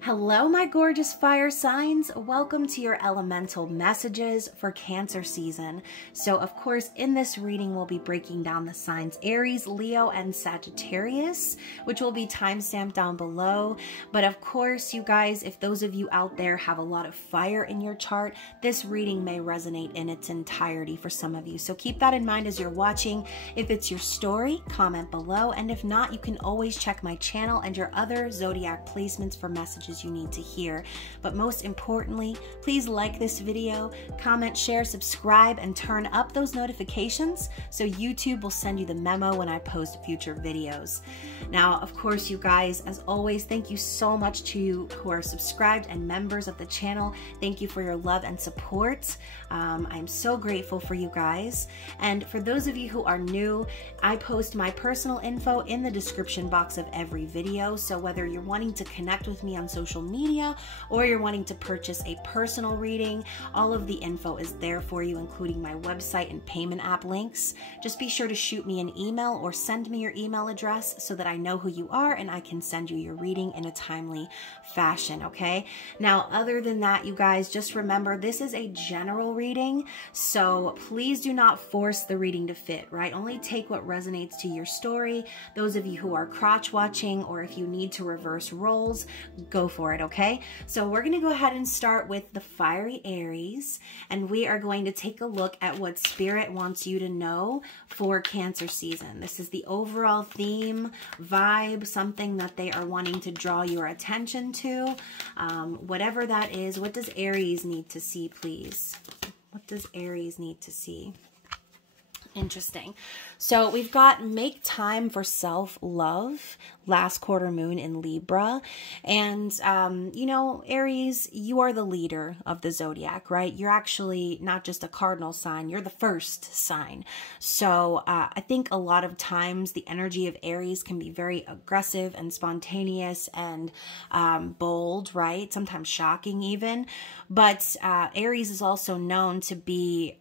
Hello, my gorgeous fire signs. Welcome to your elemental messages for Cancer season. So, of course, in this reading, we'll be breaking down the signs Aries, Leo, and Sagittarius, which will be timestamped down below. But of course, you guys, if those of you out there have a lot of fire in your chart, this reading may resonate in its entirety for some of you. So keep that in mind as you're watching. If it's your story, comment below. And if not, you can always check my channel and your other zodiac placements for messages you need to hear. But most importantly, please like this video, comment, share, subscribe, and turn up those notifications so YouTube will send you the memo when I post future videos. Now, of course, you guys, as always, thank you so much to you who are subscribed and members of the channel. Thank you for your love and support. I'm so grateful for you guys. And for those of you who are new, I post my personal info in the description box of every video. So whether you're wanting to connect with me on social media or you're wanting to purchase a personal reading, all of the info is there for you, including my website and payment app links. Just be sure to shoot me an email or send me your email address so that I know who you are and I can send you your reading in a timely fashion, okay? Now, other than that, you guys, just remember this is a general reading, so please do not force the reading to fit, right? Only take what resonates to your story. Those of you who are crotch watching, or if you need to reverse roles, go for it, okay? So we're gonna go ahead and start with the fiery Aries, and we are going to take a look at what Spirit wants you to know for Cancer season. This is the overall theme, vibe, something that they are wanting to draw your attention to. Whatever that is, what does Aries need to see, please? What does Aries need to see? Interesting. So we've got make time for self-love, last quarter moon in Libra. And, you know, Aries, you are the leader of the zodiac, right? You're actually not just a cardinal sign, you're the first sign. So I think a lot of times the energy of Aries can be very aggressive and spontaneous and bold, right? Sometimes shocking even. But Aries is also known to be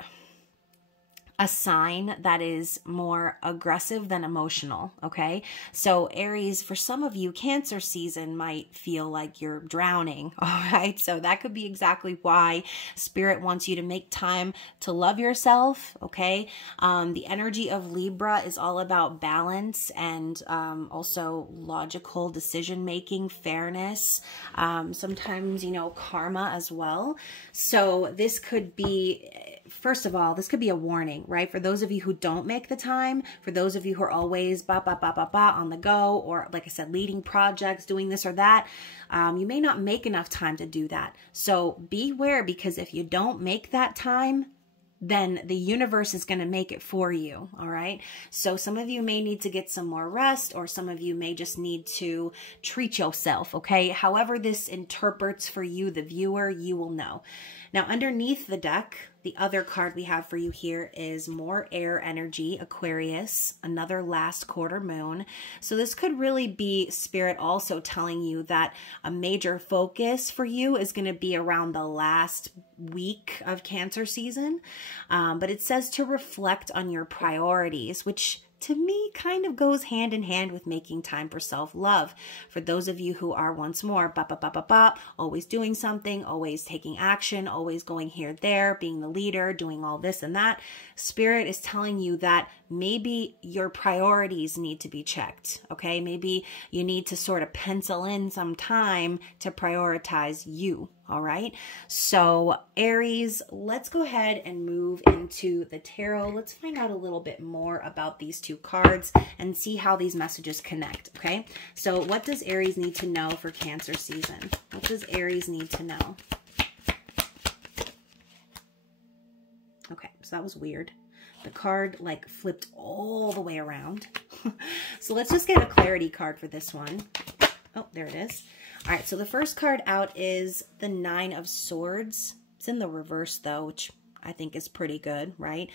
a sign that is more aggressive than emotional, okay? So Aries, for some of you, Cancer season might feel like you're drowning, all right? So that could be exactly why Spirit wants you to make time to love yourself, okay? The energy of Libra is all about balance and also logical decision-making, fairness, sometimes, you know, karma as well. So this could be, first of all, this could be a warning, right? For those of you who don't make the time, for those of you who are always on the go, or like I said, leading projects, doing this or that, you may not make enough time to do that. So beware, because if you don't make that time, then the universe is going to make it for you, all right? So some of you may need to get some more rest, or some of you may just need to treat yourself, okay? However this interprets for you, the viewer, you will know. Now, underneath the deck, the other card we have for you here is more air energy, Aquarius, another last quarter moon. So this could really be Spirit also telling you that a major focus for you is going to be around the last week of Cancer season. But it says to reflect on your priorities, which to me kind of goes hand in hand with making time for self-love. For those of you who are, once more, always doing something, always taking action, always going here, there, being the leader, doing all this and that, Spirit is telling you that maybe your priorities need to be checked, okay? Maybe you need to sort of pencil in some time to prioritize you, all right? So Aries, let's go ahead and move into the tarot. Let's find out a little bit more about these two cards and see how these messages connect, okay? So what does Aries need to know for Cancer season? What does Aries need to know? Okay, so that was weird. The card like flipped all the way around. So let's just get a clarity card for this one. Oh, there it is. All right, so the first card out is the Nine of Swords. It's in the reverse though, which I think is pretty good, right?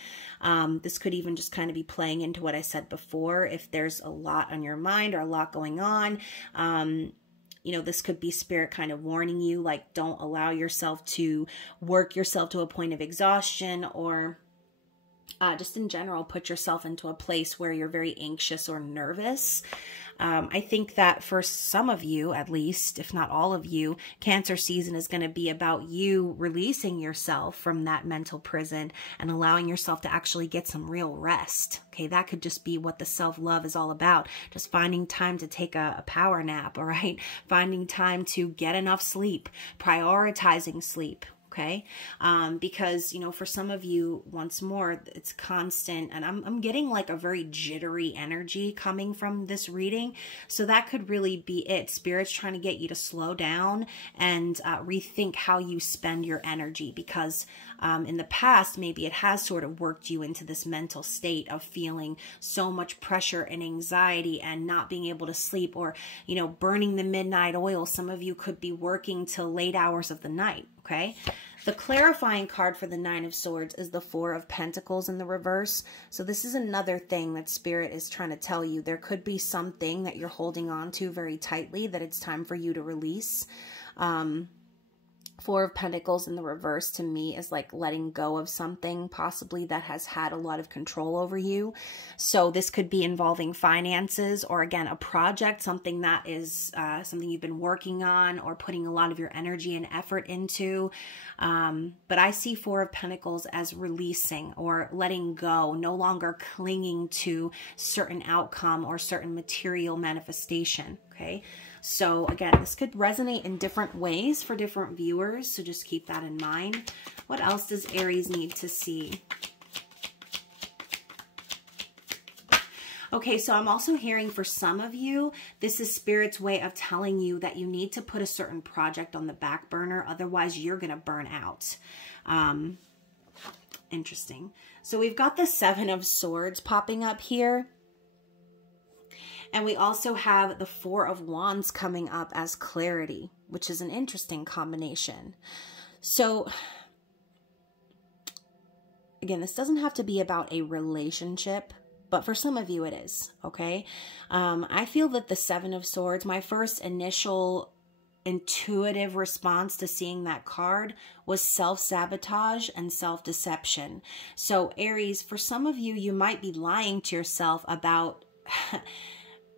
This could even just kind of be playing into what I said before. If there's a lot on your mind or a lot going on, you know, this could be Spirit kind of warning you, like, don't allow yourself to work yourself to a point of exhaustion, or just in general, put yourself into a place where you're very anxious or nervous. I think that for some of you, at least, if not all of you, Cancer season is going to be about you releasing yourself from that mental prison and allowing yourself to actually get some real rest. Okay, that could just be what the self-love is all about. Just finding time to take a power nap, all right? Finding time to get enough sleep, prioritizing sleep. Okay. Because, you know, for some of you, once more, it's constant, and I'm getting like a very jittery energy coming from this reading. So that could really be it. Spirit's trying to get you to slow down and rethink how you spend your energy, because in the past, maybe it has sort of worked you into this mental state of feeling so much pressure and anxiety and not being able to sleep, or, you know, burning the midnight oil. Some of you could be working till late hours of the night. Okay. The clarifying card for the Nine of Swords is the Four of Pentacles in the reverse. So this is another thing that Spirit is trying to tell you. There could be something that you're holding on to very tightly that it's time for you to release. Four of Pentacles in the reverse to me is like letting go of something possibly that has had a lot of control over you. So this could be involving finances, or again, a project, something that is something you've been working on or putting a lot of your energy and effort into. But I see Four of Pentacles as releasing or letting go, no longer clinging to certain outcome or certain material manifestation. Okay. So again, this could resonate in different ways for different viewers, so just keep that in mind. What else does Aries need to see? Okay, so I'm also hearing for some of you, this is Spirit's way of telling you that you need to put a certain project on the back burner, otherwise you're going to burn out. Interesting. So we've got the Seven of Swords popping up here. And we also have the Four of Wands coming up as clarity, which is an interesting combination. So, again, this doesn't have to be about a relationship, but for some of you it is, okay? I feel that the Seven of Swords, my first initial intuitive response to seeing that card was self-sabotage and self-deception. So, Aries, for some of you, you might be lying to yourself about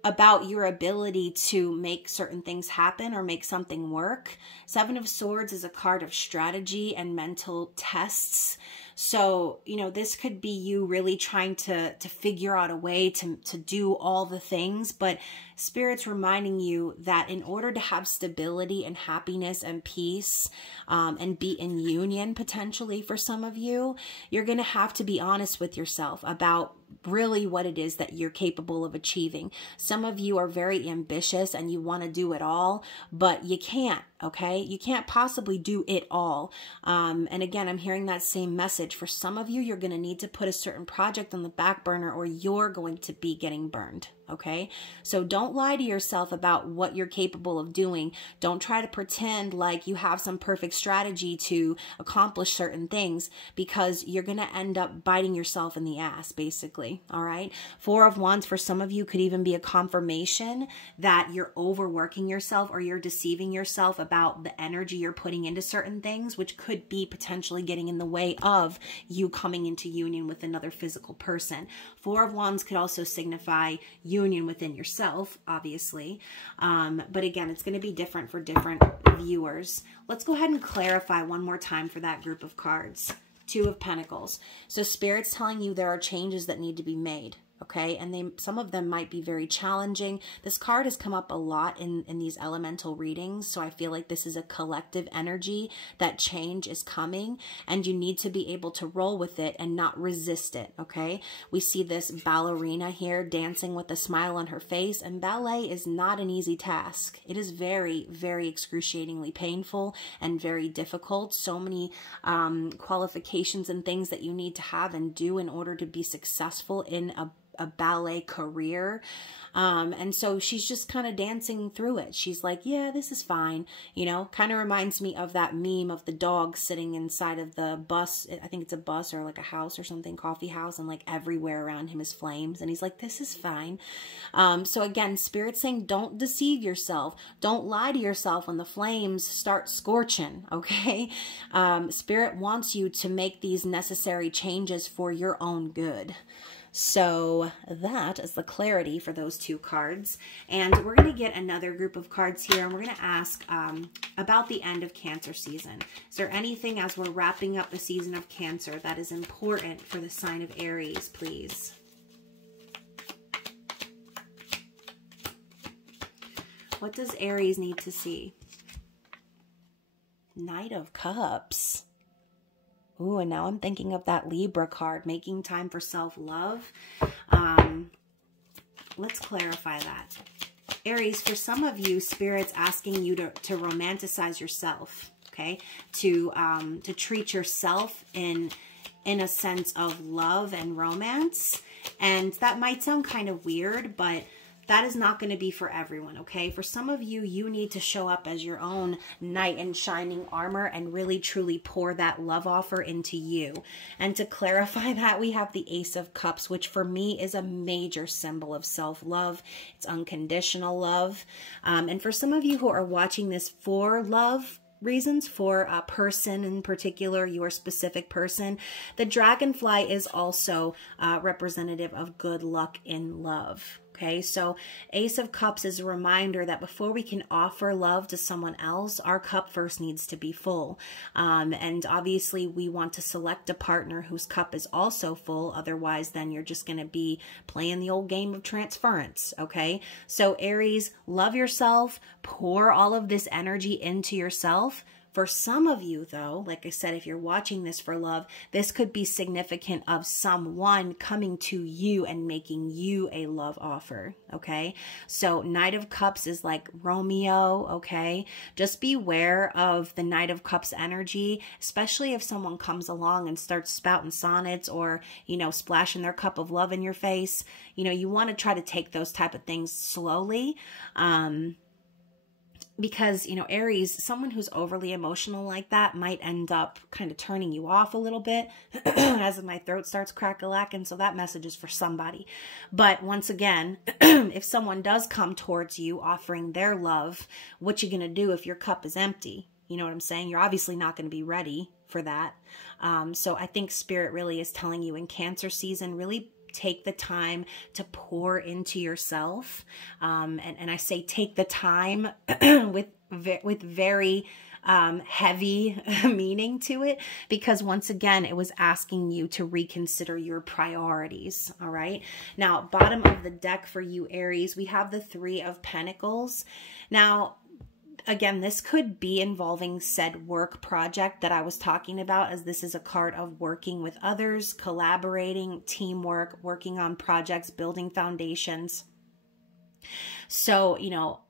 about your ability to make certain things happen or make something work. Seven of Swords is a card of strategy and mental tests. So, you know, this could be you really trying to figure out a way to do all the things, but Spirit's reminding you that in order to have stability and happiness and peace, and be in union potentially for some of you, you're going to have to be honest with yourself about really what it is that you're capable of achieving. Some of you are very ambitious and you want to do it all, but you can't, okay? You can't possibly do it all. And again, I'm hearing that same message. For some of you, you're going to need to put a certain project on the back burner or you're going to be getting burned. Okay, so don't lie to yourself about what you're capable of doing. Don't try to pretend like you have some perfect strategy to accomplish certain things, because you're going to end up biting yourself in the ass, basically. All right. Four of Wands for some of you could even be a confirmation that you're overworking yourself or you're deceiving yourself about the energy you're putting into certain things, which could be potentially getting in the way of you coming into union with another physical person. Four of Wands could also signify union within yourself, obviously. But again, it's going to be different for different viewers. Let's go ahead and clarify one more time for that group of cards. Two of Pentacles. So Spirit's telling you there are changes that need to be made. Okay, and some of them might be very challenging. This card has come up a lot in these elemental readings, so I feel like this is a collective energy that change is coming, and you need to be able to roll with it and not resist it, okay? We see this ballerina here dancing with a smile on her face, and ballet is not an easy task. It is very, very excruciatingly painful and very difficult. So many qualifications and things that you need to have and do in order to be successful in a a ballet career. And so she's just kind of dancing through it. She's like, yeah, this is fine. You know, kind of reminds me of that meme of the dog sitting inside of the bus. I think it's a bus or like a house or something, coffee house, and like everywhere around him is flames. And he's like, this is fine. So again, Spirit's saying, don't deceive yourself. Don't lie to yourself when the flames start scorching, okay? Spirit wants you to make these necessary changes for your own good. So that is the clarity for those two cards. And we're going to get another group of cards here, and we're going to ask about the end of Cancer season. Is there anything as we're wrapping up the season of Cancer that is important for the sign of Aries, please? What does Aries need to see? Knight of Cups. Ooh, and now I'm thinking of that Libra card, making time for self-love. Let's clarify that. Aries, for some of you, Spirit's asking you to romanticize yourself, okay? To treat yourself in a sense of love and romance. And that might sound kind of weird, but that is not going to be for everyone, okay? For some of you, you need to show up as your own knight in shining armor and really truly pour that love offer into you. And to clarify that, we have the Ace of Cups, which for me is a major symbol of self-love. It's unconditional love. And for some of you who are watching this for love reasons, for a person in particular, your specific person, the dragonfly is also representative of good luck in love. Okay, so Ace of Cups is a reminder that before we can offer love to someone else, our cup first needs to be full. And obviously we want to select a partner whose cup is also full. Otherwise, then you're just going to be playing the old game of transference. Okay, so Aries, love yourself, pour all of this energy into yourself. For some of you, though, like I said, if you're watching this for love, this could be significant of someone coming to you and making you a love offer, okay? So Knight of Cups is like Romeo, okay? Just beware of the Knight of Cups energy, especially if someone comes along and starts spouting sonnets or, you know, splashing their cup of love in your face. You know, you want to try to take those type of things slowly. Because, you know, Aries, someone who's overly emotional like that might end up kind of turning you off a little bit as my throat starts crack-a-lacking. So that message is for somebody. But once again, if someone does come towards you offering their love, what you going to do if your cup is empty? You know what I'm saying? You're obviously not going to be ready for that. So I think Spirit really is telling you in Cancer season, really take the time to pour into yourself. And I say take the time with very heavy meaning to it, because once again, it was asking you to reconsider your priorities. All right. Now, bottom of the deck for you, Aries, we have the Three of Pentacles. Now, again, this could be involving said work project that I was talking about, as this is a card of working with others, collaborating, teamwork, working on projects, building foundations. So, you know,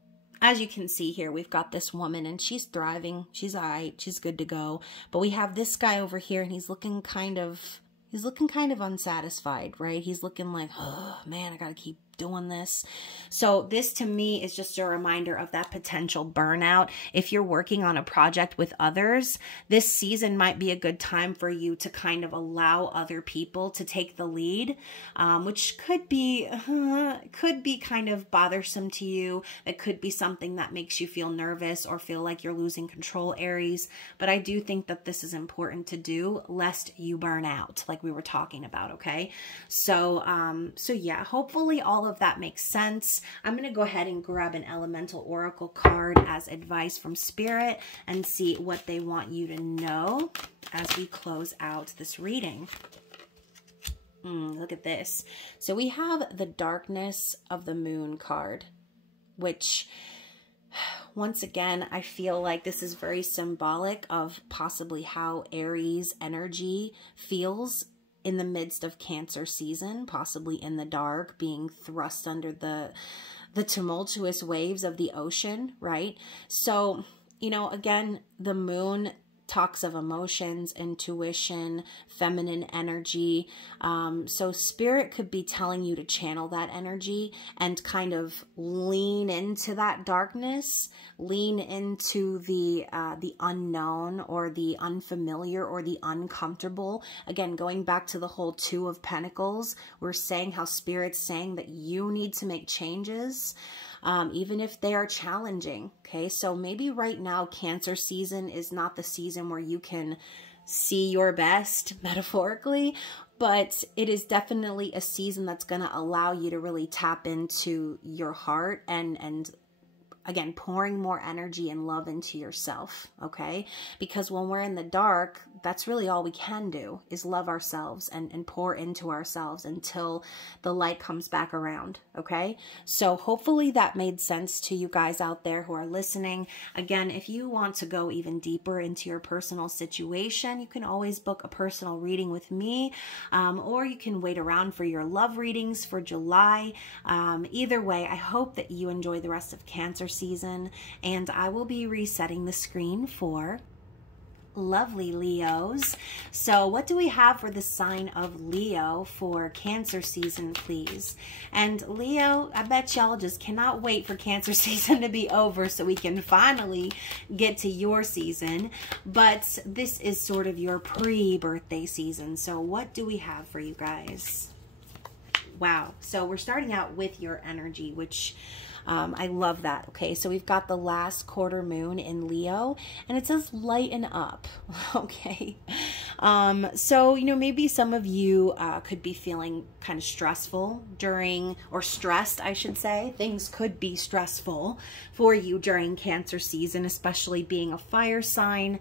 as you can see here, we've got this woman and she's thriving. She's all right. She's good to go. But we have this guy over here and he's looking kind of unsatisfied, right? He's looking like, oh man, I got to keep doing this. So this to me is just a reminder of that potential burnout. If you're working on a project with others, this season might be a good time for you to kind of allow other people to take the lead, which could be kind of bothersome to you. It could be something that makes you feel nervous or feel like you're losing control, Aries. But I do think that this is important to do lest you burn out, like we were talking about. Okay. So yeah, hopefully all of that makes sense. I'm going to go ahead and grab an elemental oracle card as advice from Spirit and see what they want you to know as we close out this reading. Look at this. So we have the Darkness of the Moon card, which once again, I feel like this is very symbolic of possibly how Aries energy feels in the midst of Cancer season, possibly in the dark, being thrust under the tumultuous waves of the ocean, right? So, you know, again, the moon talks of emotions, intuition, feminine energy. So spirit could be telling you to channel that energy and kind of lean into that darkness, lean into the unknown or the unfamiliar or the uncomfortable. Again, going back to the whole Two of Pentacles, we're saying how spirit's saying that you need to make changes. Even if they are challenging, okay? So maybe right now, Cancer season is not the season where you can see your best, metaphorically, but it is definitely a season that's going to allow you to really tap into your heart and again, pouring more energy and love into yourself, okay? Because when we're in the dark, that's really all we can do is love ourselves and pour into ourselves until the light comes back around, okay? So hopefully that made sense to you guys out there who are listening. Again, if you want to go even deeper into your personal situation, you can always book a personal reading with me, or you can wait around for your love readings for July. Either way, I hope that you enjoy the rest of Cancer season, and I will be resetting the screen for lovely Leos. So what do we have for the sign of Leo for Cancer season, please? And Leo, I bet y'all just cannot wait for Cancer season to be over so we can finally get to your season. But this is sort of your pre-birthday season. So what do we have for you guys? Wow. So we're starting out with your energy, which I love that. Okay, so we've got the last quarter moon in Leo, and it says lighten up. Okay, so you know, maybe some of you could be feeling kind of stressful during, or stressed, I should say. Things could be stressful for you during Cancer season, especially being a fire sign.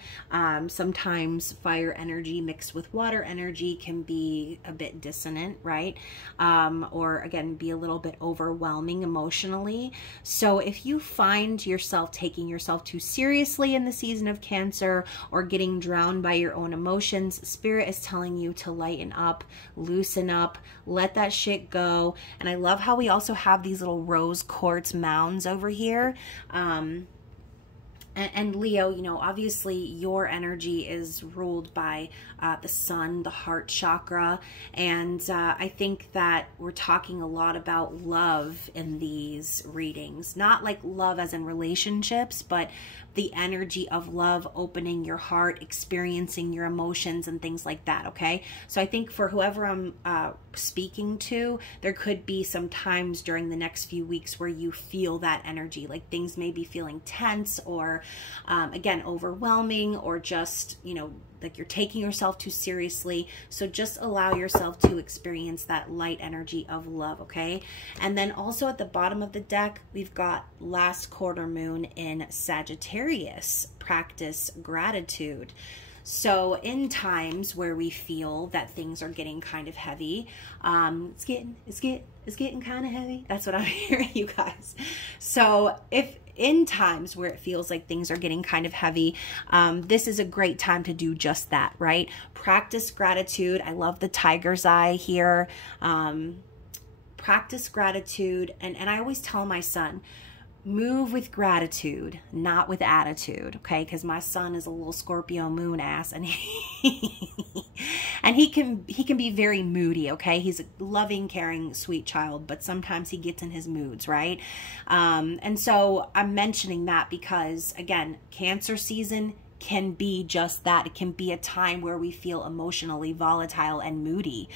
Sometimes fire energy mixed with water energy can be a bit dissonant, right? Or again, be a little bit overwhelming emotionally. So if you find yourself taking yourself too seriously in the season of Cancer or getting drowned by your own emotions, Spirit is telling you to lighten up, loosen up, let that shit go. And I love how we also have these little rose quartz mounds over here. And Leo, you know, obviously your energy is ruled by the sun, the heart chakra. And I think that we're talking a lot about love in these readings. Not like love as in relationships, but the energy of love, opening your heart, experiencing your emotions and things like that, okay? So I think for whoever I'm speaking to, there could be some times during the next few weeks where you feel that energy, like things may be feeling tense or again, overwhelming, or just, you know, like you're taking yourself too seriously. So just allow yourself to experience that light energy of love, okay? And then also at the bottom of the deck, we've got last quarter moon in Sagittarius, practice gratitude. So in times where we feel that things are getting kind of heavy, it's getting kind of heavy. That's what I'm hearing, you guys. So if in times where it feels like things are getting kind of heavy, this is a great time to do just that, right? Practice gratitude. I love the tiger's eye here. Practice gratitude. And I always tell my son, move with gratitude, not with attitude, okay? Because my son is a little Scorpio moon ass, and he can be very moody, okay? He's a loving, caring, sweet child, but sometimes he gets in his moods, right? And so I'm mentioning that because, again, Cancer season can be just that. It can be a time where we feel emotionally volatile and moody.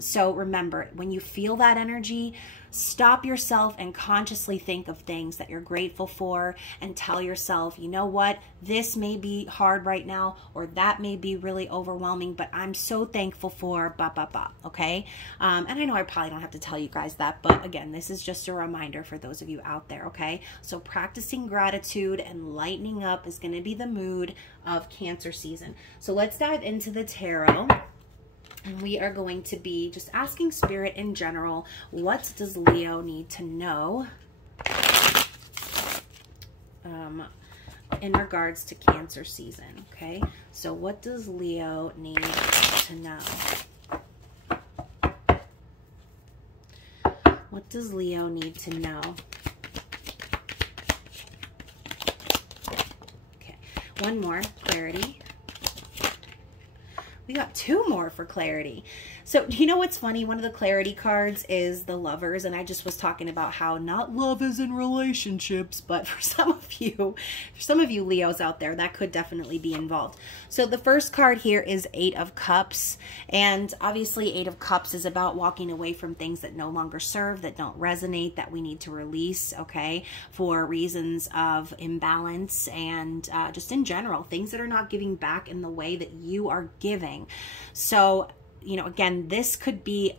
So remember, when you feel that energy, stop yourself and consciously think of things that you're grateful for and tell yourself, you know what, this may be hard right now, or that may be really overwhelming, but I'm so thankful for blah, blah, blah, okay? And I know I probably don't have to tell you guys that, but again, this is just a reminder for those of you out there, okay? So practicing gratitude and lightening up is going to be the mood of Cancer season. So let's dive into the tarot. And we are going to be just asking Spirit in general, what does Leo need to know in regards to Cancer season, okay? So what does Leo need to know? What does Leo need to know? one more, clarity. We got two more for clarity. So you know what's funny? One of the clarity cards is the Lovers, and I just was talking about how not love is in relationships, but for some of you Leos out there, that could definitely be involved. So the first card here is Eight of Cups, and obviously Eight of Cups is about walking away from things that no longer serve, that don't resonate, that we need to release, okay, for reasons of imbalance and just in general, things that are not giving back in the way that you are giving. So, you know, again, this could be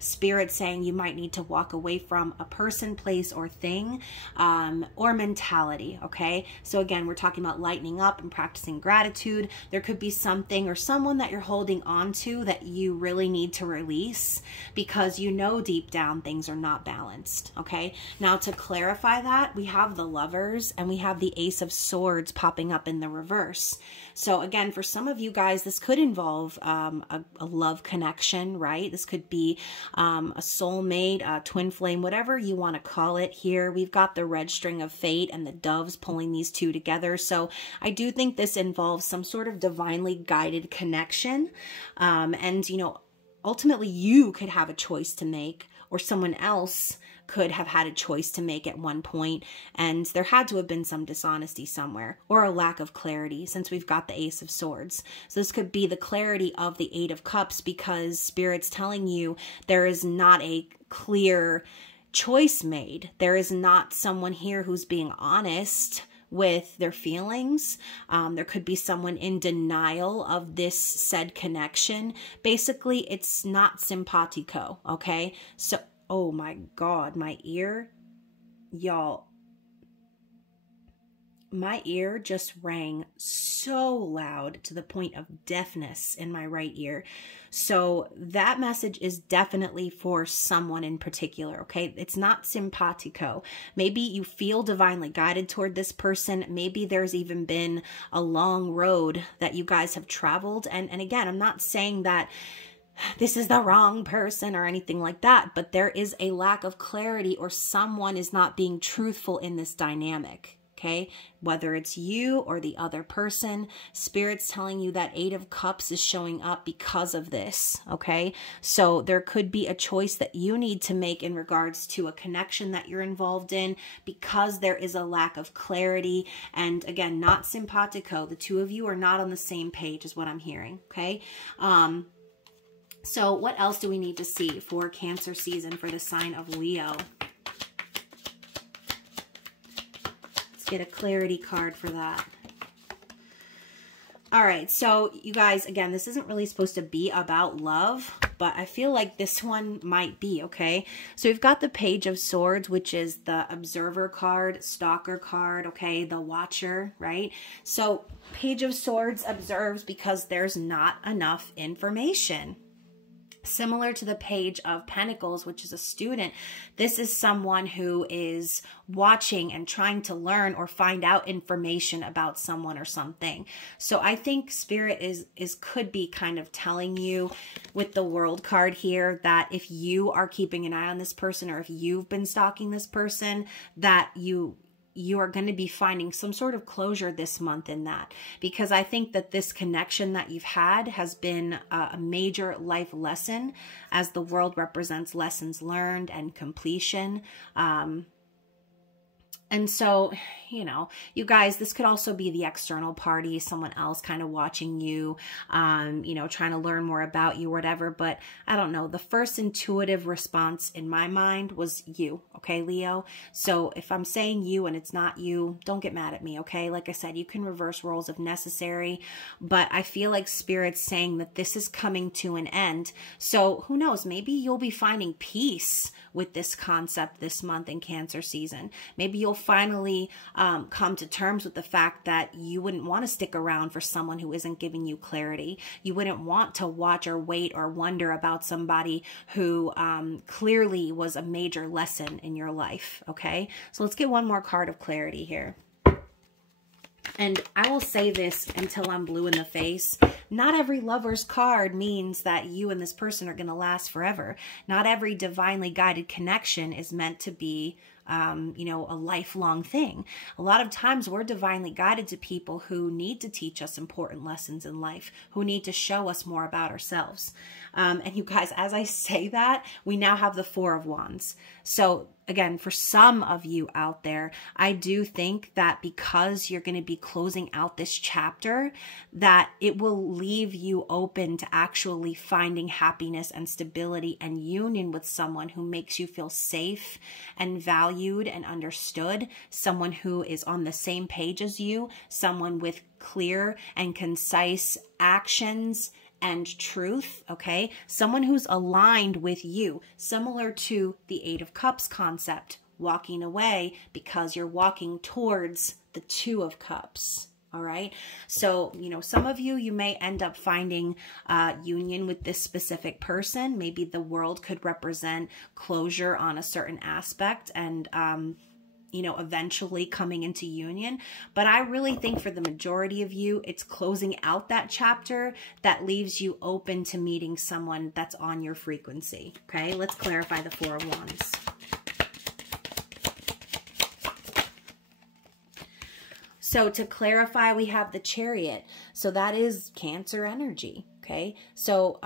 Spirit saying you might need to walk away from a person, place, or thing, or mentality, okay? So again, we're talking about lightening up and practicing gratitude. There could be something or someone that you're holding on to that you really need to release because you know deep down things are not balanced, okay? Now, to clarify that, we have the Lovers and we have the Ace of Swords popping up in the reverse. So again, for some of you guys, this could involve a love connection, right? This could be a soulmate, a twin flame, whatever you want to call it. Here we've got the red string of fate and the doves pulling these two together. So I do think this involves some sort of divinely guided connection. And, you know, ultimately you could have a choice to make, or someone else could have had a choice to make at one point, and there had to have been some dishonesty somewhere or a lack of clarity since we've got the Ace of Swords. So this could be the clarity of the Eight of Cups because Spirit's telling you there is not a clear choice made. There is not someone here who's being honest with their feelings. There could be someone in denial of this said connection. Basically, it's not simpatico, okay? So oh my God, my ear, y'all, my ear just rang so loud to the point of deafness in my right ear. So that message is definitely for someone in particular, okay? It's not simpatico. Maybe you feel divinely guided toward this person. Maybe there's even been a long road that you guys have traveled. And again, I'm not saying that this is the wrong person or anything like that, but there is a lack of clarity or someone is not being truthful in this dynamic, okay? Whether it's you or the other person, Spirit's telling you that Eight of Cups is showing up because of this, okay? So there could be a choice that you need to make in regards to a connection that you're involved in because there is a lack of clarity. And again, not simpatico. The two of you are not on the same page is what I'm hearing, okay? So what else do we need to see for Cancer season for the sign of Leo? Let's get a clarity card for that. All right, so you guys, again, this isn't really supposed to be about love, but I feel like this one might be, okay? So we've got the Page of Swords, which is the Observer card, Stalker card, okay, the Watcher, right? So Page of Swords observes because there's not enough information. Similar to the Page of Pentacles, which is a student, this is someone who is watching and trying to learn or find out information about someone or something. So I think Spirit could be kind of telling you with the World card here that if you are keeping an eye on this person or if you've been stalking this person, that you are going to be finding some sort of closure this month in that, because I think that this connection that you've had has been a major life lesson, as the World represents lessons learned and completion. And so, you know, you guys, this could also be the external party, someone else kind of watching you, you know, trying to learn more about you or whatever. But I don't know, the first intuitive response in my mind was you, okay, Leo? So if I'm saying you and it's not you, don't get mad at me, okay? Like I said, you can reverse roles if necessary, but I feel like Spirit's saying that this is coming to an end. So who knows, maybe you'll be finding peace with this concept this month in Cancer season. Maybe you'll finally come to terms with the fact that you wouldn't want to stick around for someone who isn't giving you clarity. You wouldn't want to watch or wait or wonder about somebody who clearly was a major lesson in your life, okay? So let's get one more card of clarity here. And I will say this until I'm blue in the face. Not every lover's card means that you and this person are going to last forever. Not every divinely guided connection is meant to be, you know, a lifelong thing. A lot of times we're divinely guided to people who need to teach us important lessons in life, who need to show us more about ourselves. And you guys, as I say that, we now have the Four of Wands. So again, for some of you out there, I do think that because you're going to be closing out this chapter, that it will leave you open to actually finding happiness and stability and union with someone who makes you feel safe and valued and understood, someone who is on the same page as you, someone with clear and concise actions and truth, okay? Someone who's aligned with you, similar to the Eight of Cups concept, walking away because you're walking towards the Two of Cups, all right? So, you know, some of you may end up finding union with this specific person. Maybe the world could represent closure on a certain aspect and, you know, eventually coming into union. But I really think for the majority of you, it's closing out that chapter that leaves you open to meeting someone that's on your frequency. Okay, let's clarify the Four of Wands. So to clarify, we have the Chariot. So that is Cancer energy. Okay, so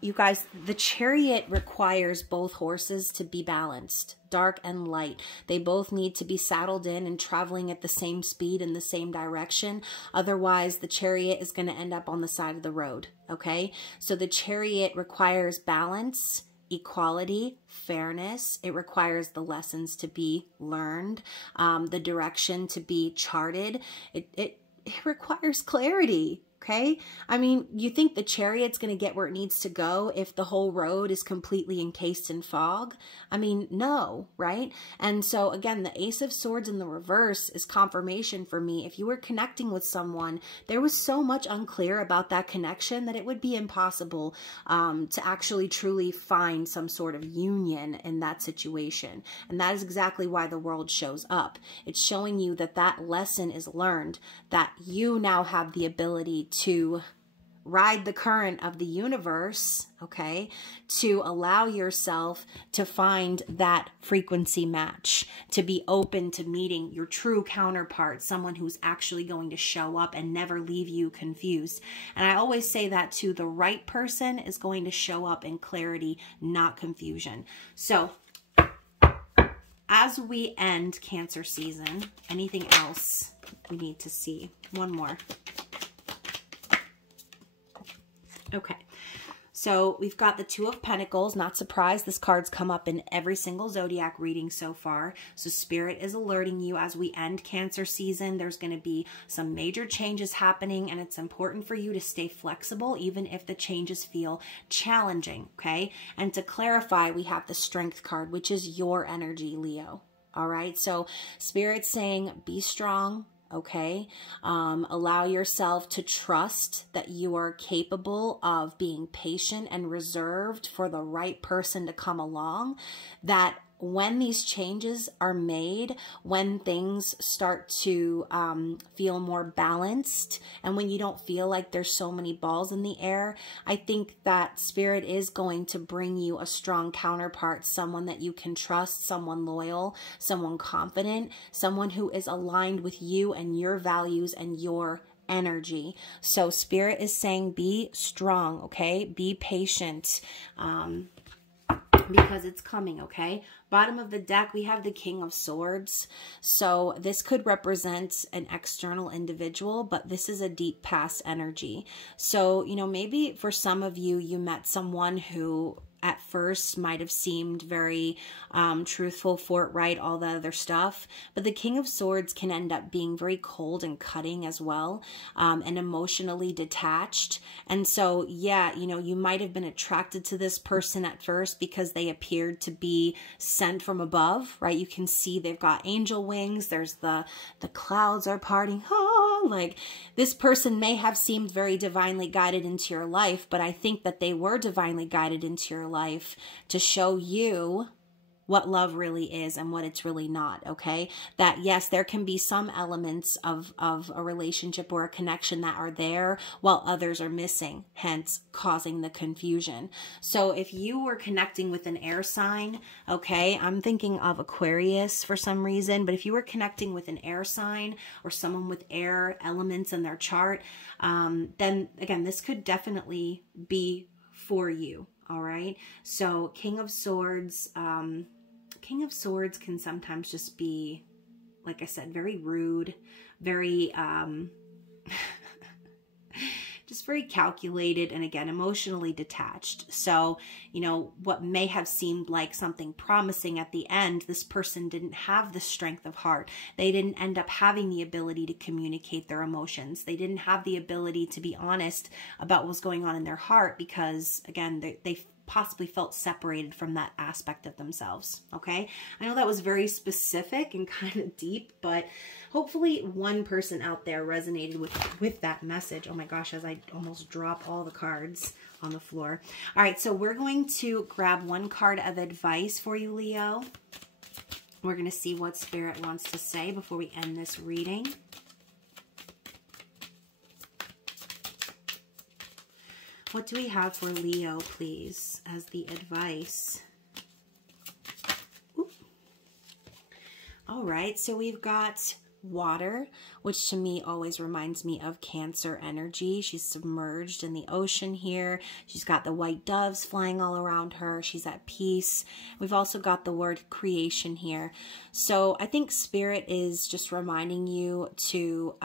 you guys, the Chariot requires both horses to be balanced, dark and light. They both need to be saddled in and traveling at the same speed in the same direction. Otherwise, the Chariot is going to end up on the side of the road, okay? So the Chariot requires balance, equality, fairness. It requires the lessons to be learned, the direction to be charted. It requires clarity. Okay. I mean, you think the Chariot's going to get where it needs to go if the whole road is completely encased in fog? I mean, no, right? And so again, the Ace of Swords in the reverse is confirmation for me. If you were connecting with someone, there was so much unclear about that connection that it would be impossible to actually truly find some sort of union in that situation. And that is exactly why the world shows up. It's showing you that that lesson is learned, that you now have the ability to ride the current of the universe, okay, to allow yourself to find that frequency match, to be open to meeting your true counterpart, someone who's actually going to show up and never leave you confused. And I always say that too, the right person is going to show up in clarity, not confusion. So as we end Cancer season, anything else we need to see? One more. Okay, so we've got the Two of Pentacles. Not surprised, this card's come up in every single zodiac reading so far. So Spirit is alerting you as we end Cancer season. There's going to be some major changes happening, and it's important for you to stay flexible even if the changes feel challenging, okay? And to clarify, we have the Strength card, which is your energy, Leo. All right, so Spirit's saying be strong. Okay, allow yourself to trust that you are capable of being patient and reserved for the right person to come along, that when these changes are made, when things start to feel more balanced, and when you don't feel like there's so many balls in the air, I think that Spirit is going to bring you a strong counterpart, someone that you can trust, someone loyal, someone confident, someone who is aligned with you and your values and your energy. So Spirit is saying be strong, okay? Be patient. Because it's coming, okay? Bottom of the deck, we have the King of Swords. So this could represent an external individual, but this is a deep past energy. So, you know, maybe for some of you, you met someone who at first might have seemed very truthful, forthright, all the other stuff. But the King of Swords can end up being very cold and cutting as well, and emotionally detached. And so, yeah, you know, you might have been attracted to this person at first because they appeared to be sent from above, right? You can see they've got angel wings. There's the clouds are parting. Oh, like this person may have seemed very divinely guided into your life, but I think that they were divinely guided into your life to show you what love really is and what it's really not, okay? That yes, there can be some elements of a relationship or a connection that are there while others are missing, hence causing the confusion. So if you were connecting with an air sign, okay, I'm thinking of Aquarius for some reason, but if you were connecting with an air sign or someone with air elements in their chart, then again, this could definitely be for you. All right. So King of Swords can sometimes just be, like I said, very rude, very, just very calculated, and again, emotionally detached. So, you know, what may have seemed like something promising at the end, this person didn't have the strength of heart. They didn't end up having the ability to communicate their emotions. They didn't have the ability to be honest about what's going on in their heart because, again, they possibly felt separated from that aspect of themselves. Okay. I know that was very specific and kind of deep, but hopefully one person out there resonated with that message. Oh my gosh, as I almost drop all the cards on the floor. All right. So we're going to grab one card of advice for you, Leo. We're going to see what Spirit wants to say before we end this reading. What do we have for Leo, please, as the advice? Ooh. All right, so we've got water, which to me always reminds me of Cancer energy. She's submerged in the ocean here. She's got the white doves flying all around her. She's at peace. We've also got the word creation here. So I think Spirit is just reminding you to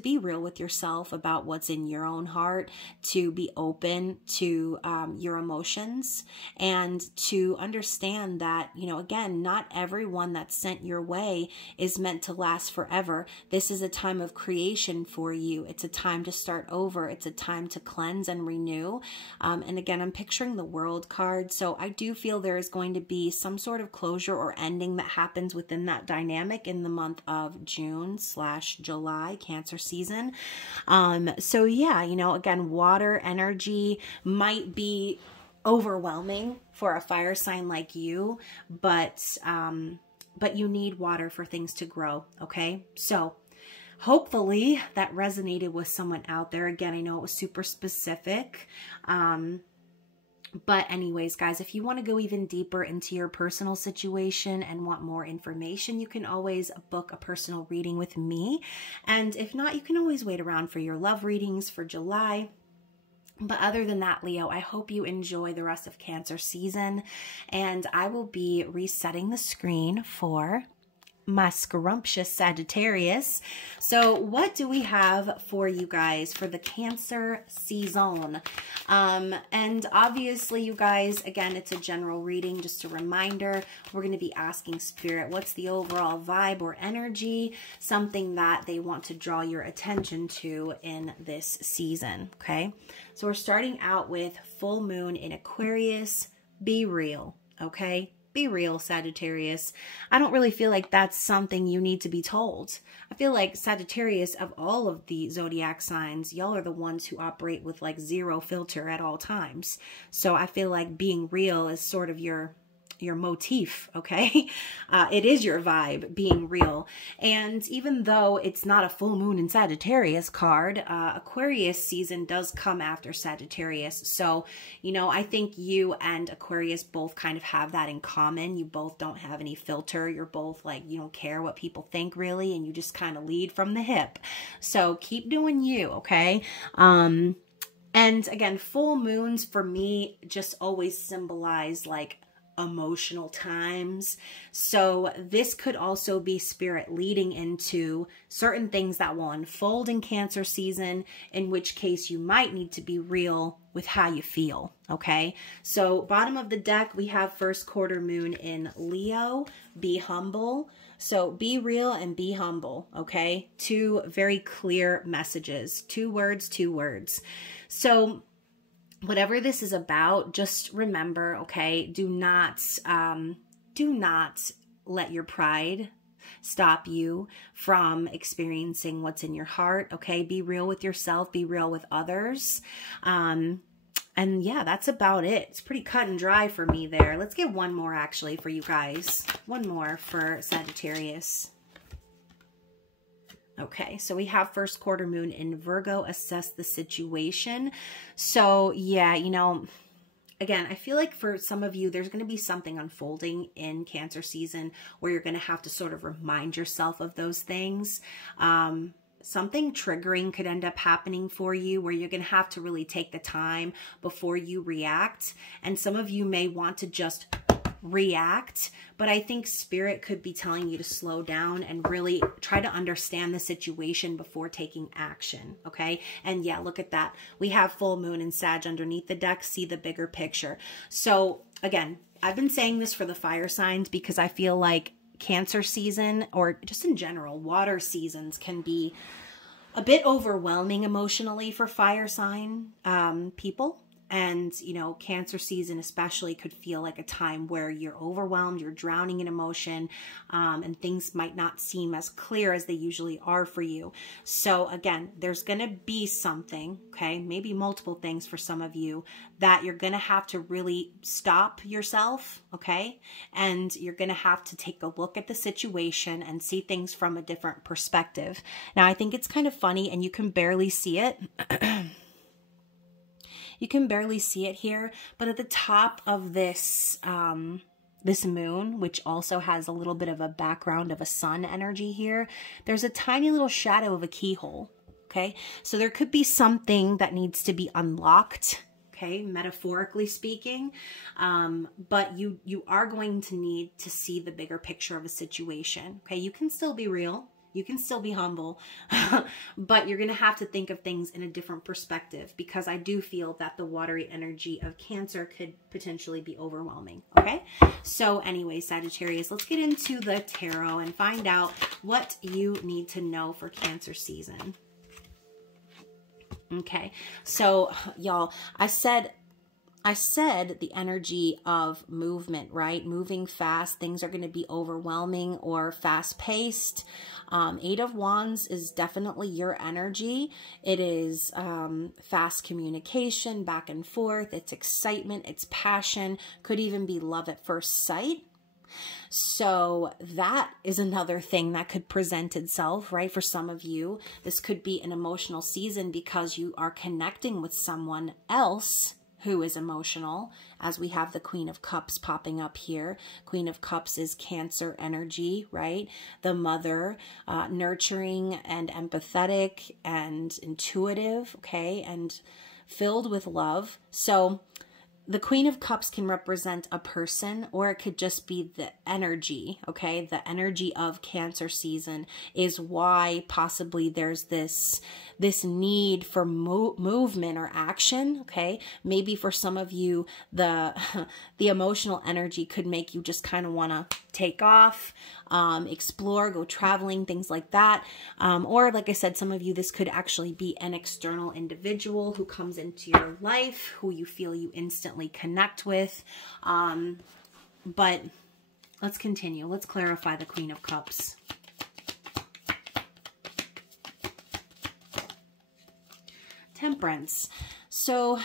be real with yourself about what's in your own heart, to be open to your emotions, and to understand that, you know, again, not everyone that's sent your way is meant to last forever. This is a time of creation for you. It's a time to start over. It's a time to cleanse and renew. And again, I'm picturing the World card. So I do feel there is going to be some sort of closure or ending that happens within that dynamic in the month of June/July, Cancer season. So yeah, you know, again, water energy might be overwhelming for a fire sign like you, but you need water for things to grow. Okay. So hopefully that resonated with someone out there. Again, I know it was super specific. But anyways, guys, if you want to go even deeper into your personal situation and want more information, you can always book a personal reading with me. And if not, you can always wait around for your love readings for July. But other than that, Leo, I hope you enjoy the rest of Cancer season. And I will be resetting the screen for my scrumptious Sagittarius. So what do we have for you guys for the Cancer season? And obviously, you guys, again, it's a general reading. Just a reminder, we're going to be asking Spirit, what's the overall vibe or energy, something that they want to draw your attention to in this season. Okay. So we're starting out with full moon in Aquarius. Be real. Okay. Be real, Sagittarius. I don't really feel like that's something you need to be told. I feel like Sagittarius, of all of the zodiac signs, y'all are the ones who operate with like zero filter at all times. So I feel like being real is sort of your motif, okay? It is your vibe, being real. And even though it's not a full moon in Sagittarius card, Aquarius season does come after Sagittarius. So, you know, I think you and Aquarius both kind of have that in common. You both don't have any filter. You're both like, you don't care what people think really, and you just kind of lead from the hip. So keep doing you, okay? And again, full moons for me just always symbolize like emotional times. So this could also be Spirit leading into certain things that will unfold in Cancer season, in which case you might need to be real with how you feel. Okay. So bottom of the deck, we have first quarter moon in Leo. Be humble. So be real and be humble. Okay. Two very clear messages, 2 words, 2 words. So whatever this is about, just remember, okay, do not let your pride stop you from experiencing what's in your heart, okay? Be real with yourself, be real with others. And yeah, that's about it. It's pretty cut and dry for me there. Let's get one more actually for you guys. One more for Sagittarius. Okay, so we have first quarter moon in Virgo. Assess the situation. So yeah, you know, again, I feel like for some of you, there's going to be something unfolding in Cancer season where you're going to have to sort of remind yourself of those things. Something triggering could end up happening for you where you're going to have to really take the time before you react. And some of you may want to just react, but I think Spirit could be telling you to slow down and really try to understand the situation before taking action, okay? And yeah, look at that. We have full moon and Sag underneath the deck. See the bigger picture. So again, I've been saying this for the fire signs because I feel like Cancer season, or just in general, water seasons can be a bit overwhelming emotionally for fire sign people. And, you know, Cancer season especially could feel like a time where you're overwhelmed, you're drowning in emotion, and things might not seem as clear as they usually are for you. So again, there's going to be something, okay, maybe multiple things for some of you that you're going to have to really stop yourself, okay? And you're going to have to take a look at the situation and see things from a different perspective. Now, I think it's kind of funny, and you can barely see it. You can barely see it here, but at the top of this, this moon, which also has a little bit of a background of a sun energy here, there's a tiny little shadow of a keyhole, okay? So there could be something that needs to be unlocked, okay, metaphorically speaking, but you are going to need to see the bigger picture of a situation, okay? You can still be real. You can still be humble, but you're going to have to think of things in a different perspective because I do feel that the watery energy of Cancer could potentially be overwhelming, okay? So anyway, Sagittarius, let's get into the tarot and find out what you need to know for Cancer season. Okay, so y'all, I said the energy of movement, right? Moving fast, things are going to be overwhelming or fast-paced. 8 of Wands is definitely your energy. It is fast communication, back and forth. It's excitement, it's passion, could even be love at first sight. So that is another thing that could present itself, right? For some of you, this could be an emotional season because you are connecting with someone else who is emotional, as we have the Queen of Cups popping up here. Queen of Cups is Cancer energy, right? The mother, nurturing and empathetic and intuitive, okay? And filled with love. So the Queen of Cups can represent a person, or it could just be the energy, okay? The energy of Cancer season is why possibly there's this need for movement or action, okay? Maybe for some of you, the emotional energy could make you just kind of want to take off, explore, go traveling, things like that. Or like I said, some of you, this could actually be an external individual who comes into your life, who you feel you instantly connect with. But let's continue. Let's clarify the Queen of Cups. Temperance. So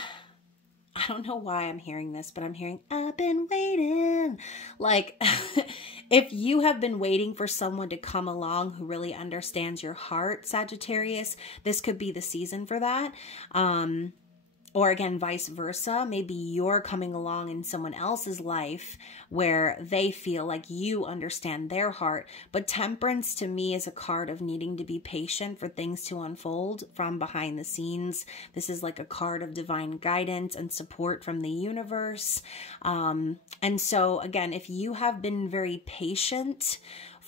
I don't know why I'm hearing this, but I'm hearing, I've been waiting. Like, if you have been waiting for someone to come along who really understands your heart, Sagittarius, this could be the season for that. Or again, vice versa. Maybe you're coming along in someone else's life where they feel like you understand their heart. But temperance to me is a card of needing to be patient for things to unfold from behind the scenes. This is like a card of divine guidance and support from the universe. And so again, if you have been very patient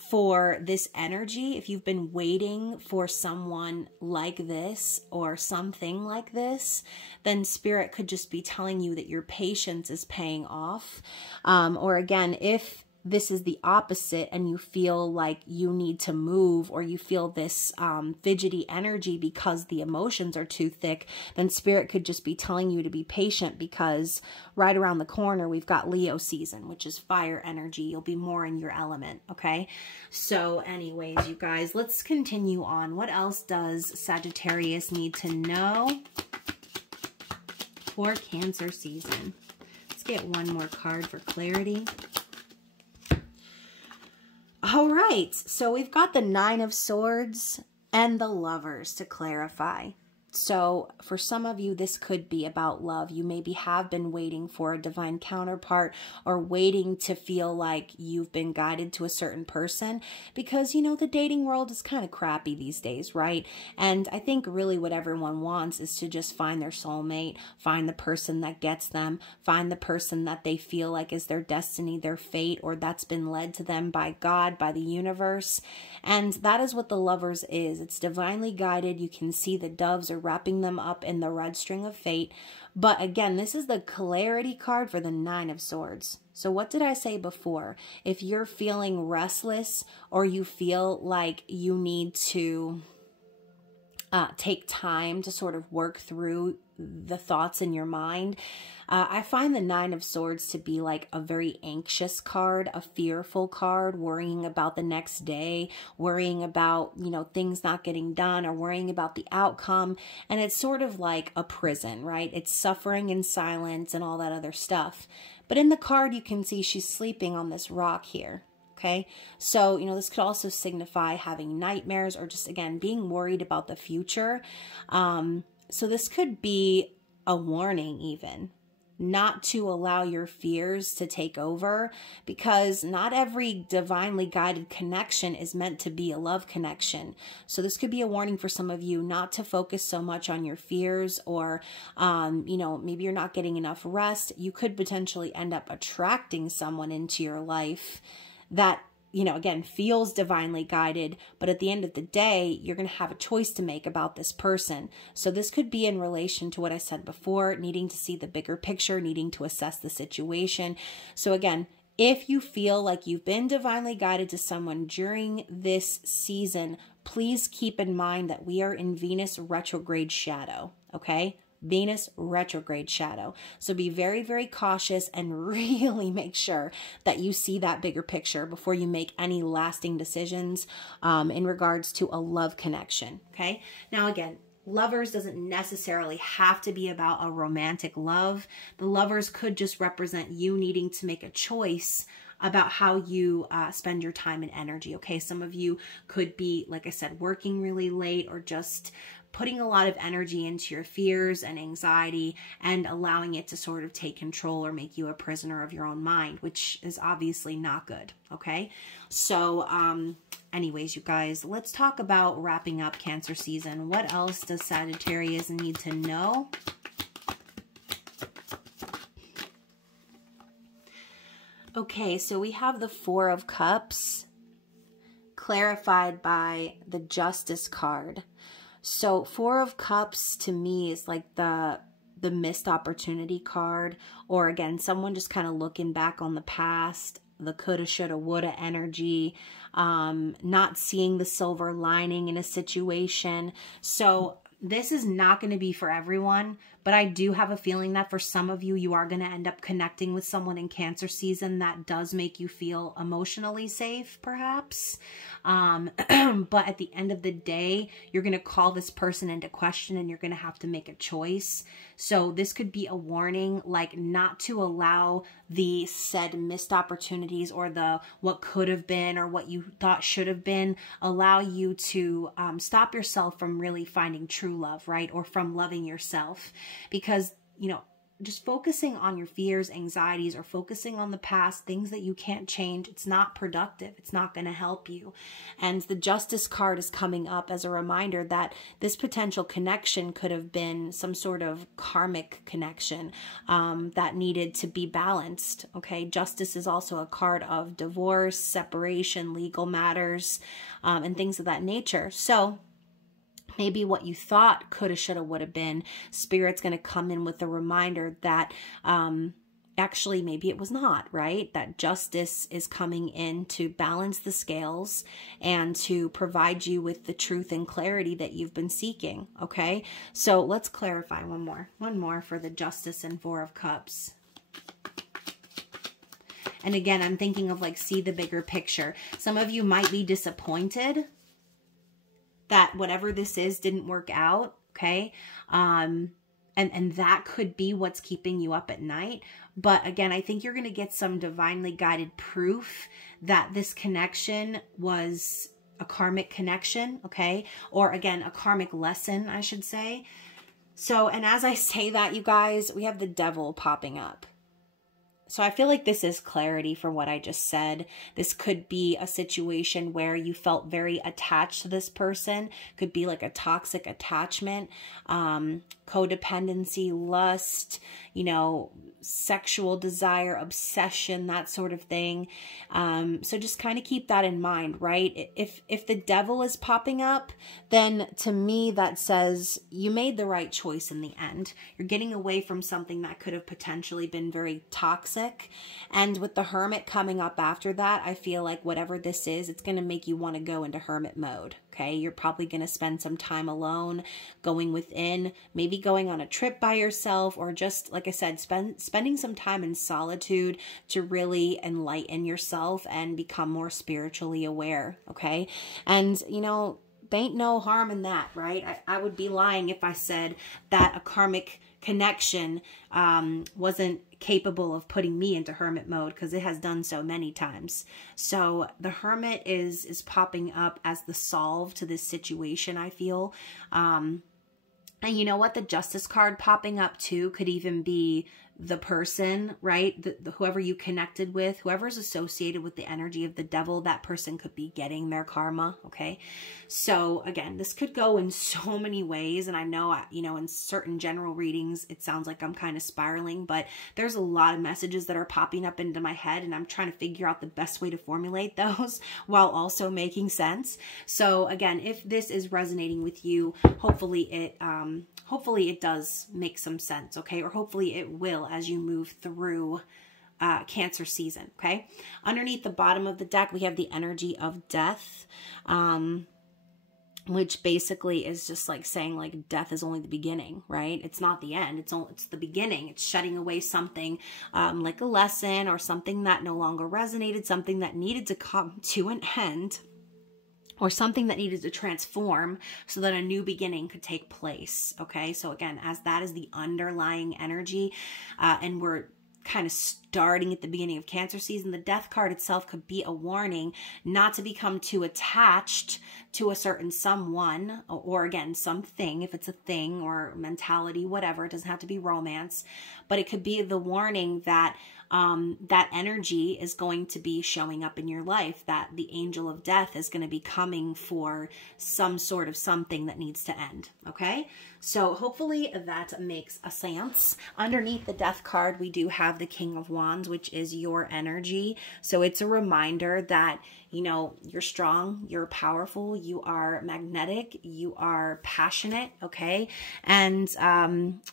for this energy, if you've been waiting for someone like this or something like this, then Spirit could just be telling you that your patience is paying off. Or again, if this is the opposite and you feel like you need to move, or you feel this fidgety energy because the emotions are too thick, then Spirit could just be telling you to be patient, because right around the corner we've got Leo season, which is fire energy. You'll be more in your element, okay? So anyways, you guys, let's continue on. What else does Sagittarius need to know? for Cancer season. Let's get one more card for clarity. All right, so we've got the Nine of Swords and the Lovers to clarify. So for some of you, this could be about love. You maybe have been waiting for a divine counterpart or waiting to feel like you've been guided to a certain person because, you know, the dating world is kind of crappy these days, right? And I think really what everyone wants is to just find their soulmate, find the person that gets them, find the person that they feel like is their destiny, their fate, or that's been led to them by God, by the universe. And that is what the Lovers is. It's divinely guided. You can see the doves are wrapping them up in the red string of fate. But again, this is the clarity card for the Nine of Swords. So what did I say before? If you're feeling restless or you feel like you need to take time to sort of work through the thoughts in your mind, I find the Nine of Swords to be like a very anxious card, a fearful card, worrying about the next day, worrying about, you know, things not getting done or worrying about the outcome. And it's sort of like a prison, right? It's suffering in silence and all that other stuff. But in the card, you can see she's sleeping on this rock here. Okay, so, you know, this could also signify having nightmares or just, again, being worried about the future. So this could be a warning even, not to allow your fears to take over, because not every divinely guided connection is meant to be a love connection. So this could be a warning for some of you not to focus so much on your fears or, you know, maybe you're not getting enough rest. You could potentially end up attracting someone into your life that, you know, again, feels divinely guided, but at the end of the day, you're going to have a choice to make about this person. So this could be in relation to what I said before, needing to see the bigger picture, needing to assess the situation. So again, if you feel like you've been divinely guided to someone during this season, please keep in mind that we are in Venus retrograde shadow, okay? Venus retrograde shadow. So be very, very cautious and really make sure that you see that bigger picture before you make any lasting decisions in regards to a love connection. Okay. Now, again, Lovers doesn't necessarily have to be about a romantic love. The Lovers could just represent you needing to make a choice about how you spend your time and energy. Okay. Some of you could be, like I said, working really late or just putting a lot of energy into your fears and anxiety and allowing it to sort of take control or make you a prisoner of your own mind, which is obviously not good. Okay. So, anyways, you guys, let's talk about wrapping up Cancer season. What else does Sagittarius need to know? Okay, so we have the Four of Cups clarified by the Justice card. So Four of Cups to me is like the missed opportunity card, or again, someone just kind of looking back on the past, the coulda, shoulda, woulda energy, not seeing the silver lining in a situation. So this is not going to be for everyone, but I do have a feeling that for some of you, you are going to end up connecting with someone in Cancer season that does make you feel emotionally safe, perhaps. But at the end of the day, you're going to call this person into question and you're going to have to make a choice. So this could be a warning, like not to allow the said missed opportunities or the what could have been or what you thought should have been, allow you to stop yourself from really finding true love, right? Or from loving yourself. Because, you know, just focusing on your fears, anxieties, or focusing on the past, things that you can't change, it's not productive. It's not going to help you. And the Justice card is coming up as a reminder that this potential connection could have been some sort of karmic connection that needed to be balanced. Okay. Justice is also a card of divorce, separation, legal matters, and things of that nature. So maybe what you thought coulda, shoulda, woulda been, Spirit's going to come in with a reminder that actually maybe it was not, right? That justice is coming in to balance the scales and to provide you with the truth and clarity that you've been seeking, okay? So let's clarify one more for the Justice and Four of Cups. And again, I'm thinking of like, see the bigger picture. Some of you might be disappointed that whatever this is didn't work out, okay? and that could be what's keeping you up at night. But again, I think you're going to get some divinely guided proof that this connection was a karmic connection, okay? Or again, a karmic lesson, I should say. So, and as I say that, you guys, we have the devil popping up. So I feel like this is clarity for what I just said. This could be a situation where you felt very attached to this person. Could be like a toxic attachment, codependency, lust, you know, sexual desire, obsession, that sort of thing. So just kind of keep that in mind, right? If the devil is popping up, then to me that says you made the right choice in the end. You're getting away from something that could have potentially been very toxic. And with the hermit coming up after that, I feel like whatever this is, it's going to make you want to go into hermit mode. Okay, you're probably going to spend some time alone, going within, maybe going on a trip by yourself, or just, like I said, spending some time in solitude to really enlighten yourself and become more spiritually aware. Okay, and you know, there ain't no harm in that, right? I would be lying if I said that a karmic connection wasn't capable of putting me into hermit mode, because it has done so many times. So the hermit is popping up as the solve to this situation, I feel. And you know what? The justice card popping up too could even be the person, right? Whoever you connected with, whoever's associated with the energy of the devil, that person could be getting their karma, okay? So again, this could go in so many ways. And I know, you know, in certain general readings, it sounds like I'm kind of spiraling, but there's a lot of messages that are popping up into my head, and I'm trying to figure out the best way to formulate those while also making sense. So again, if this is resonating with you, hopefully it does make some sense, okay? Or hopefully it will as you move through Cancer season, okay? Underneath the bottom of the deck, we have the energy of death, which basically is just like saying like death is only the beginning, right? It's not the end. It's the beginning. It's shutting away something like a lesson or something that no longer resonated, something that needed to come to an end, or something that needed to transform so that a new beginning could take place, okay? So again, as that is the underlying energy, and we're kind of starting at the beginning of Cancer season, the death card itself could be a warning not to become too attached to a certain someone, or again, something, if it's a thing or mentality, whatever. It doesn't have to be romance, but it could be the warning that that energy is going to be showing up in your life, that the angel of death is going to be coming for some sort of something that needs to end, okay? So hopefully that makes a sense. Underneath the death card, we do have the King of Wands, which is your energy. So it's a reminder that, you know, you're strong, you're powerful, you are magnetic, you are passionate, okay? And,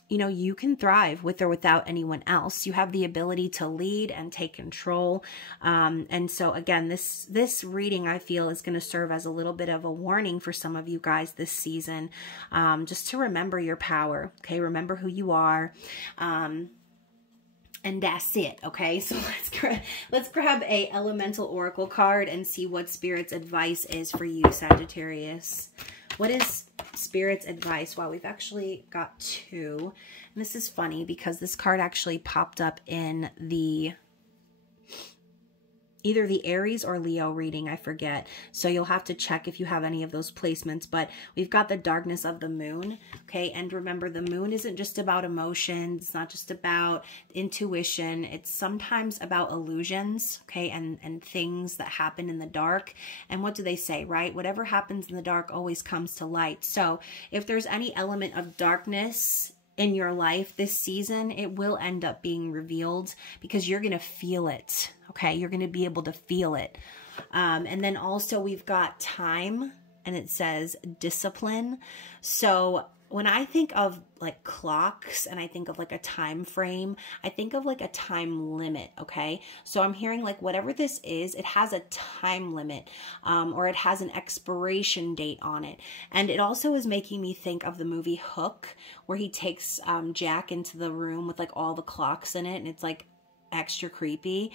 you know, you can thrive with or without anyone else. You have the ability to lead and take control. And so again, this reading, I feel, is going to serve as a little bit of a warning for some of you guys this season, just to remember your power, okay? Remember who you are. And that's it, okay? So let's grab a elemental oracle card and see what Spirit's advice is for you, Sagittarius. What is Spirit's advice? Wow, we've actually got two. And this is funny because this card actually popped up in the either the Aries or Leo reading, I forget. So you'll have to check if you have any of those placements. But we've got the darkness of the moon, okay? And remember, the moon isn't just about emotions. It's not just about intuition. It's sometimes about illusions, okay? And things that happen in the dark. And what do they say, right? Whatever happens in the dark always comes to light. So if there's any element of darkness in your life this season, it will end up being revealed because you're going to feel it, okay? You're going to be able to feel it. And then also we've got time, and it says discipline. So when I think of like clocks and I think of like a time frame, I think of like a time limit, okay? So I'm hearing like whatever this is, it has a time limit, or it has an expiration date on it. And it also is making me think of the movie Hook, where he takes Jack into the room with like all the clocks in it, and it's like extra creepy.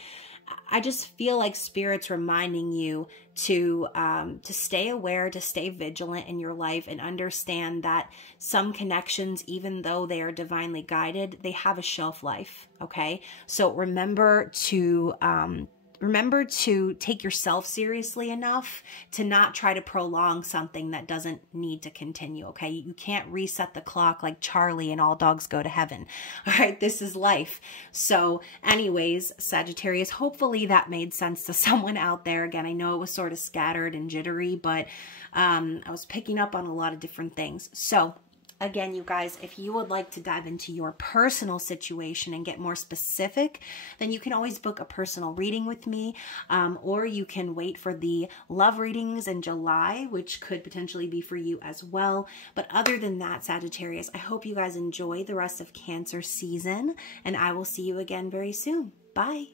I just feel like Spirit's reminding you to stay aware, to stay vigilant in your life, and understand that some connections, even though they are divinely guided, they have a shelf life, okay? So remember to take yourself seriously enough to not try to prolong something that doesn't need to continue, okay? You can't reset the clock like Charlie and all dogs go to heaven, all right? This is life. So anyways, Sagittarius, hopefully that made sense to someone out there. Again, I know it was sort of scattered and jittery, but I was picking up on a lot of different things. So again, you guys, if you would like to dive into your personal situation and get more specific, then you can always book a personal reading with me, or you can wait for the love readings in July, which could potentially be for you as well. But other than that, Sagittarius, I hope you guys enjoy the rest of Cancer season, and I will see you again very soon. Bye.